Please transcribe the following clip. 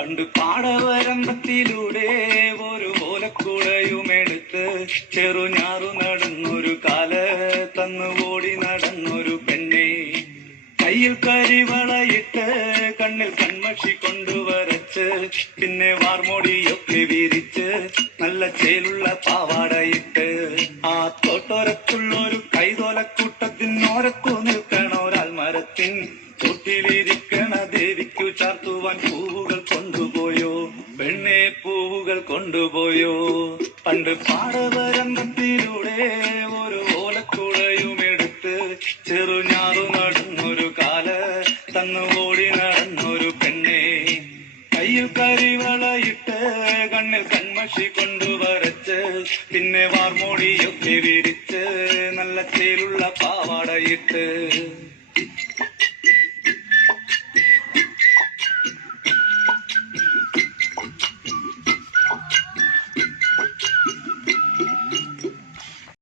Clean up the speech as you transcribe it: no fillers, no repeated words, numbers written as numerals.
പണ്ട് പാടവരമ്പത്തിലൂടെ ഒരു ഓലക്കുടയുമെടുത്ത് ചെറുഞാറു നടന്നൊരു കാല തന്നു ഓടി നടന്നൊരു പെണ്ണെ. കയ്യിൽ കരിവളയിട്ട് കണ്ണിൽ കൺമഷി കൊണ്ടുവരച്ച് പിന്നെ വാർമോടിയൊക്കെ വിരിച്ച് നല്ല ചേലുള്ള പാവാടയിട്ട് ആ തോട്ടോരത്തുള്ളൊരു കൈതോലക്കൂട്ടത്തിനോരത്തു നിൽക്കണോരാൽ മരത്തിൻ തൊട്ടിലിരിക്കണ ദേവിക്കു ചാർത്തുവാൻ പൂവുകൾ കൊണ്ടുപോയോ പെണ്ണെ, പൂവുകൾ കൊണ്ടുപോയോ. പണ്ട് പാടവരമ്പത്തിലൂടെ ഒരു ഓലക്കുടയുമെടുത്ത് ചെറുഞാറു നടന്നൊരു കാല തന്നു ഓടി നടന്നൊരു പെണ്ണെ. കയ്യിൽ കരിവളയിട്ട് കണ്ണിൽ കൺമഷി കൊണ്ടുവരച്ച് പിന്നെ വാർമോടിയൊക്കെ വിരിച്ച് നല്ല ചേലുള്ള പാവാടയിട്ട്